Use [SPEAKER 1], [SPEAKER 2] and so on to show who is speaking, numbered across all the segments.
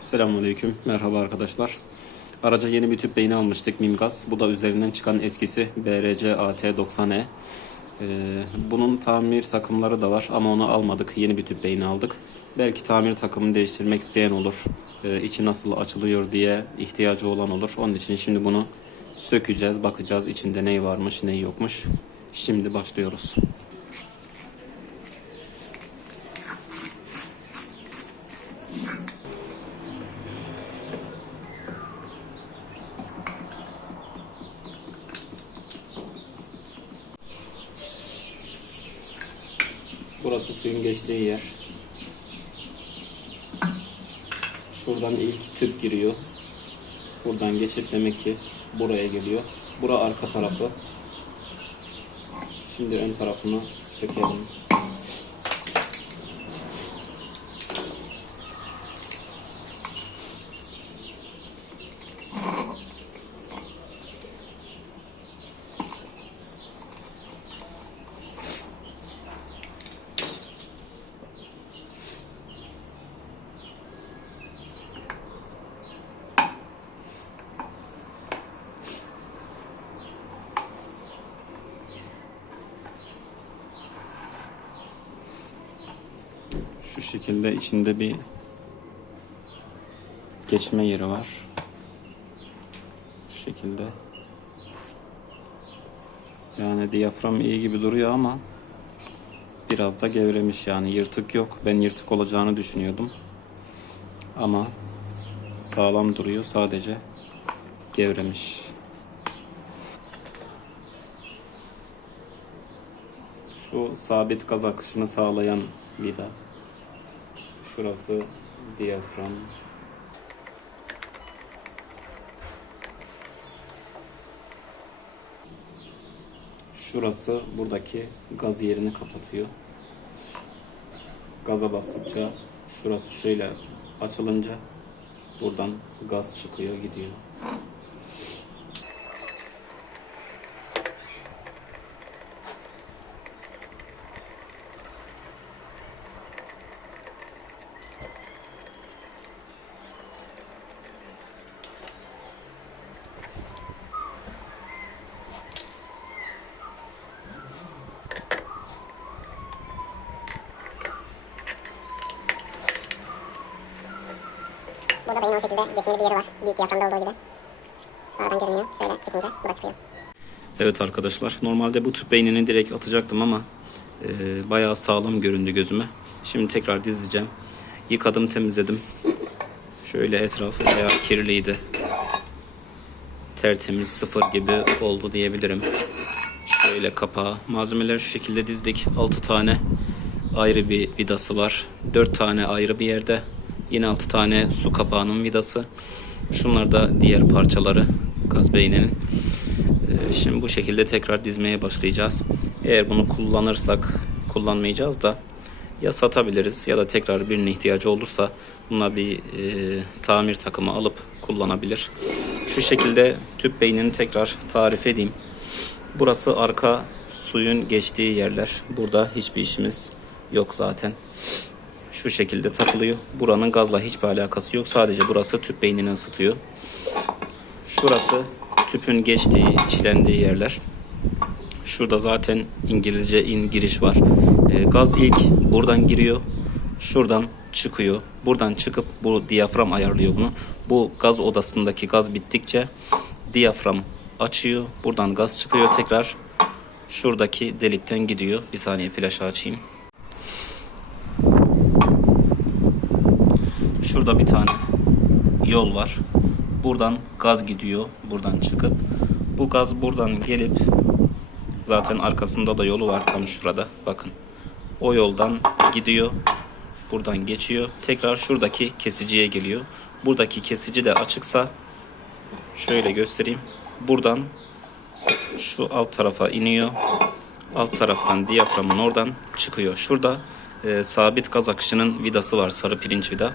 [SPEAKER 1] Selamünaleyküm. Merhaba arkadaşlar. Araca yeni bir tüp beyni almıştık Mimgaz. Bu da üzerinden çıkan eskisi BRC AT90E. Ee, bunun tamir takımları da var ama onu almadık. Yeni bir tüp beyni aldık. Belki tamir takımını değiştirmek isteyen olur. Ee, içi nasıl açılıyor diye ihtiyacı olan olur. Onun için şimdi bunu sökeceğiz, bakacağız içinde ne varmış, ne yokmuş. Şimdi başlıyoruz. Burası suyun geçtiği yer. Şuradan ilk tüp giriyor. Buradan geçip demek ki buraya geliyor. Bura arka tarafı. Şimdi ön tarafını sökelim. Şu şekilde içinde bir geçme yeri var. Şu şekilde. Yani diyafram iyi gibi duruyor ama biraz da gevremiş yani yırtık yok. Ben yırtık olacağını düşünüyordum. Ama sağlam duruyor sadece gevremiş. Şu sabit gaz akışını sağlayan vida. Şurası diyafram. Şurası buradaki gaz yerini kapatıyor. Gaza bastıkça şurası şöyle açılınca buradan gaz çıkıyor gidiyor.
[SPEAKER 2] O şekilde geçmeli bir yeri var. Büyük diyaframda olduğu gibi. Şu görünüyor. Şöyle çekince bu da çıkıyor.
[SPEAKER 1] Evet arkadaşlar normalde bu tüp beynini direkt atacaktım ama e, bayağı sağlam göründü gözüme. Şimdi tekrar dizeceğim. Yıkadım temizledim. Şöyle etrafı bayağı kirliydi. Tertemiz sıfır gibi oldu diyebilirim. Şöyle kapağı. Malzemeleri şu şekilde dizdik. 6 tane ayrı bir vidası var. 4 tane ayrı bir yerde. Yine 6 tane su kapağının vidası. Şunlar da diğer parçaları gaz beyninin. Ee, Şimdi bu şekilde tekrar dizmeye başlayacağız. Eğer bunu kullanırsak kullanmayacağız da ya satabiliriz ya da tekrar birine ihtiyacı olursa buna bir e, tamir takımı alıp kullanabilir. Şu şekilde tüp beynini tekrar tarif edeyim. Burası arka suyun geçtiği yerler. Burada hiçbir işimiz yok zaten. Şu şekilde takılıyor. Buranın gazla hiçbir alakası yok. Sadece burası tüp beynini ısıtıyor. Şurası tüpün geçtiği, işlendiği yerler. Şurada zaten İngilizce in giriş var. Ee, gaz ilk buradan giriyor. Şuradan çıkıyor. Buradan çıkıp bu diyafram ayarlıyor bunu. Bu gaz odasındaki gaz bittikçe diyafram açıyor. Buradan gaz çıkıyor tekrar. Şuradaki delikten gidiyor. Bir saniye flaşı açayım. Şurada bir tane yol var. Buradan gaz gidiyor. Buradan çıkıp bu gaz buradan gelip zaten arkasında da yolu var tam şurada. Bakın. O yoldan gidiyor. Buradan geçiyor. Tekrar şuradaki kesiciye geliyor. Buradaki kesici de açıksa şöyle göstereyim. Buradan şu alt tarafa iniyor. Alt taraftan diyaframın oradan çıkıyor. Şurada e, sabit gaz akışının vidası var. Sarı pirinç vida.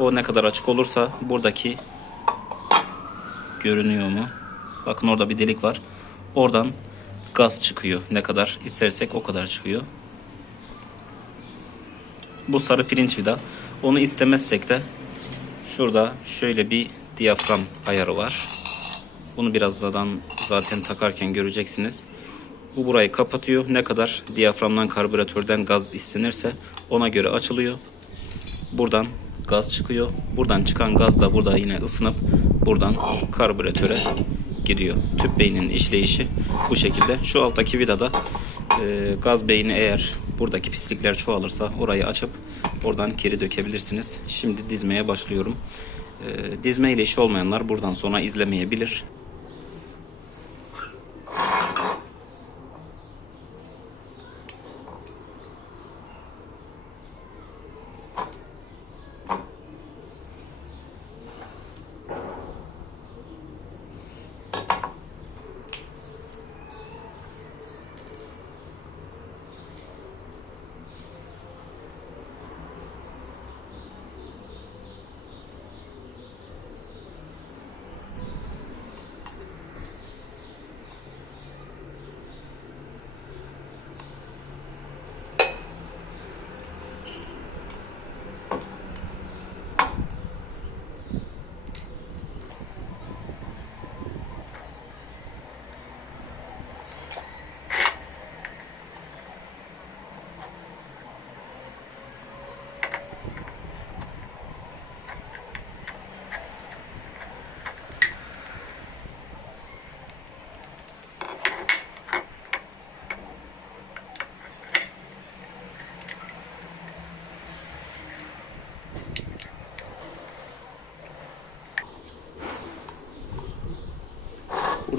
[SPEAKER 1] O ne kadar açık olursa buradaki görünüyor mu? Bakın orada bir delik var. Oradan gaz çıkıyor. Ne kadar istersek o kadar çıkıyor. Bu sarı pirinç vida. Onu istemezsek de Şurada şöyle bir diyafram ayarı var. Bunu birazdan zaten takarken göreceksiniz. Bu burayı kapatıyor. Ne kadar diyaframdan karbüratörden gaz istenirse ona göre açılıyor. Buradan gaz çıkıyor. Buradan çıkan gaz da burada yine ısınıp buradan karbüratöre gidiyor. Tüp beyninin işleyişi bu şekilde. Şu alttaki vidada e, gaz beyni eğer buradaki pislikler çoğalırsa orayı açıp oradan kiri dökebilirsiniz. Şimdi dizmeye başlıyorum. E, dizme ile işi olmayanlar buradan sonra izlemeyebilir.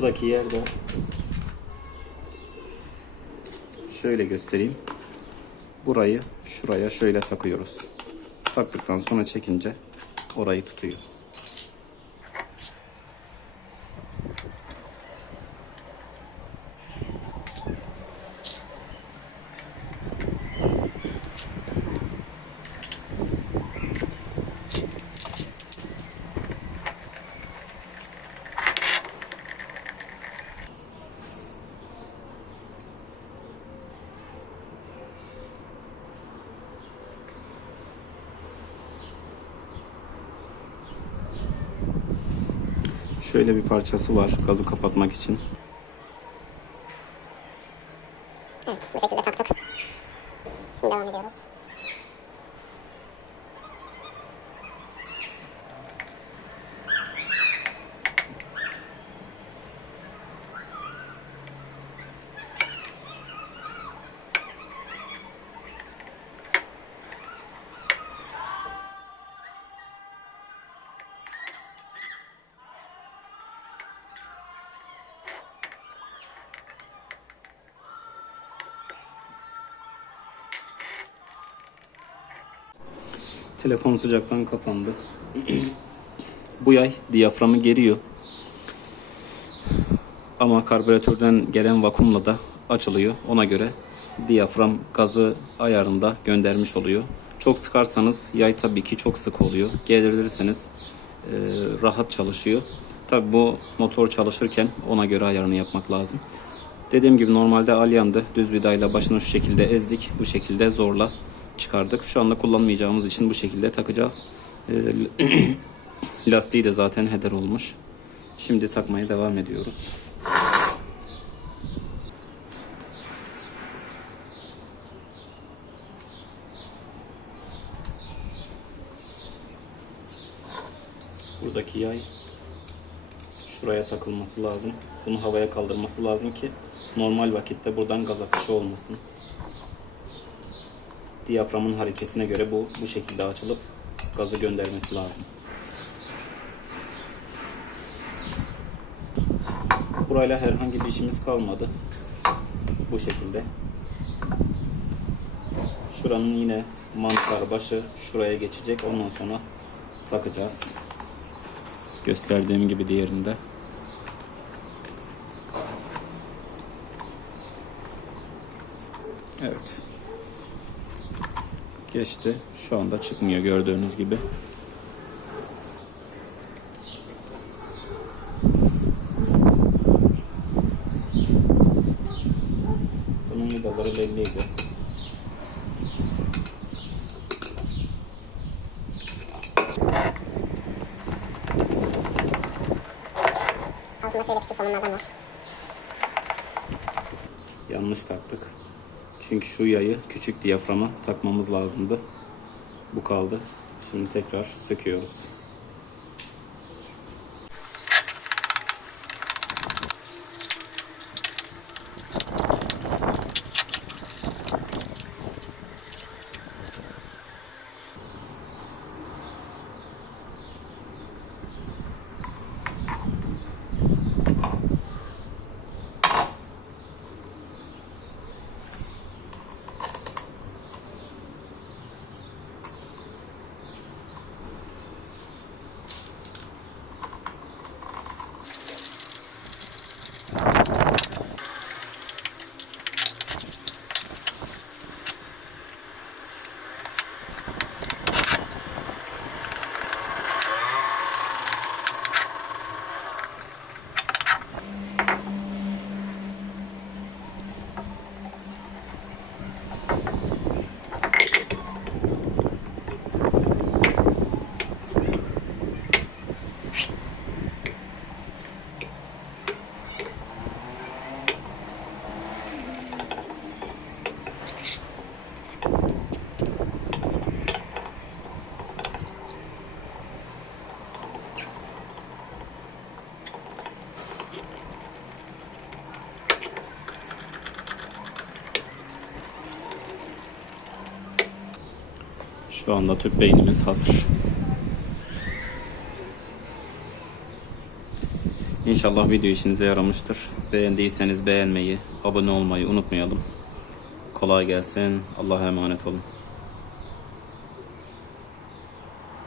[SPEAKER 1] Buradaki yerde şöyle göstereyim. Burayı şuraya şöyle takıyoruz. Taktıktan sonra çekince orayı tutuyor. Şöyle bir parçası var gazı kapatmak için.
[SPEAKER 2] Evet bu şekilde taktık. Şimdi devam ediyoruz.
[SPEAKER 1] Telefon sıcaktan kapandı. Bu yay diyaframı geriyor. Ama karbüratörden gelen vakumla da açılıyor. Ona göre diyafram gazı ayarında göndermiş oluyor. Çok sıkarsanız yay tabii ki çok sık oluyor. Gerilirseniz e, rahat çalışıyor. Tabii bu motor çalışırken ona göre ayarını yapmak lazım. Dediğim gibi normalde alyandı. Düz vidayla başını şu şekilde ezdik. Bu şekilde zorla çıkardık. Şu anda kullanmayacağımız için bu şekilde takacağız. E, lastiği de zaten heder olmuş. Şimdi takmaya devam ediyoruz. Buradaki yay şuraya takılması lazım. Bunu havaya kaldırması lazım ki normal vakitte buradan gaz akışı olmasın. Diyaframın hareketine göre bu bu şekilde açılıp gazı göndermesi lazım. Burayla herhangi bir işimiz kalmadı. Bu şekilde. Şuranın yine mantar başı şuraya geçecek. Ondan sonra takacağız. Gösterdiğim gibi diğerinde. Evet geçti. Şu anda çıkmıyor gördüğünüz gibi. Bunun vidaları belliydi.
[SPEAKER 2] Altında şöyle küçük somunlardan var.
[SPEAKER 1] Yanlış taktık. Çünkü şu yayı küçük diyaframa takmamız lazımdı. Bu kaldı. Şimdi tekrar söküyoruz. Şu anda tüp beynimiz hazır. İnşallah video işinize yaramıştır. Beğendiyseniz beğenmeyi, abone olmayı unutmayalım. Kolay gelsin. Allah'a emanet olun.